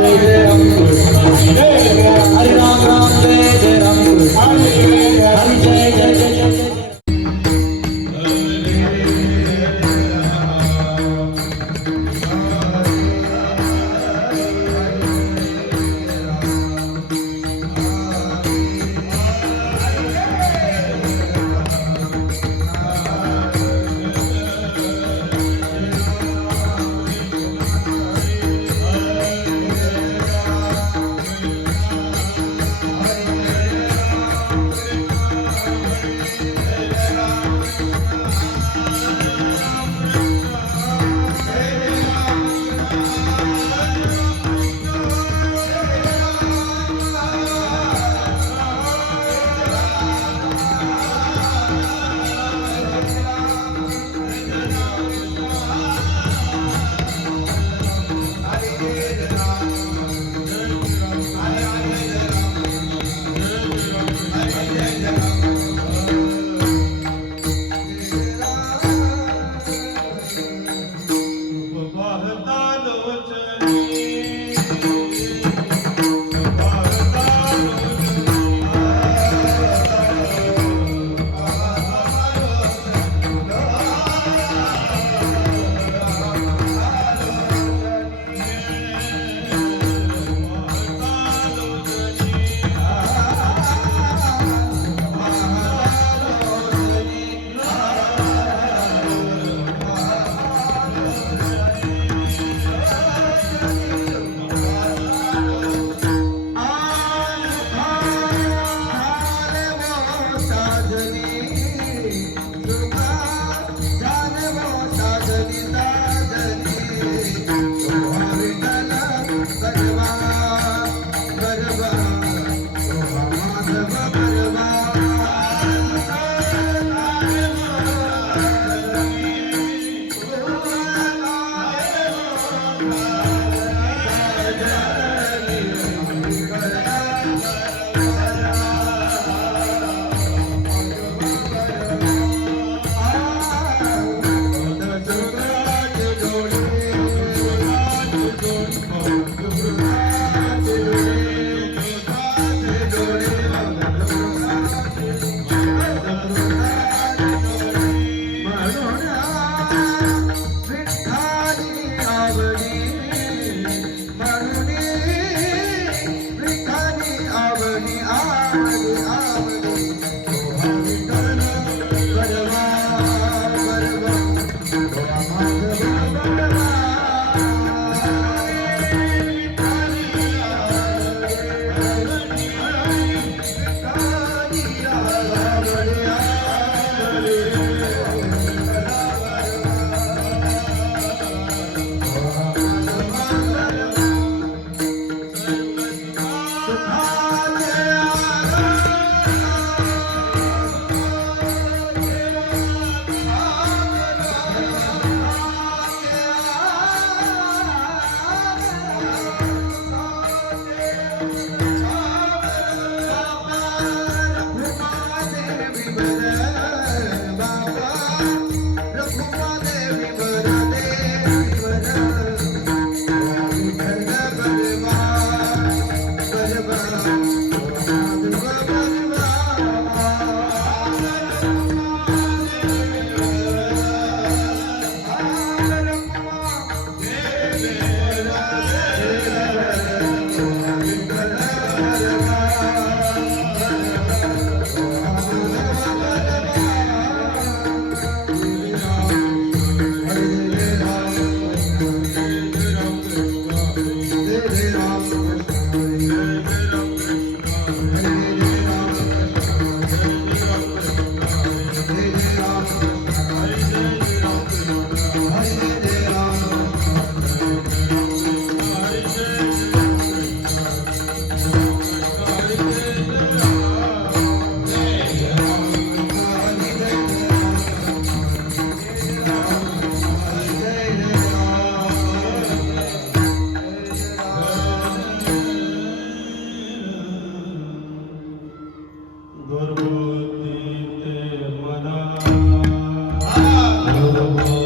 জয় জয় amor.